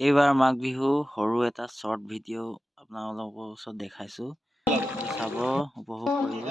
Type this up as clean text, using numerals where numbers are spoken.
এইবাৰ মাঘ বিহু সৰু এটা শৰ্ট ভিডিঅ' আপোনালোকৰ ওচৰত দেখাইছো। চাব, উপভোগ কৰিব।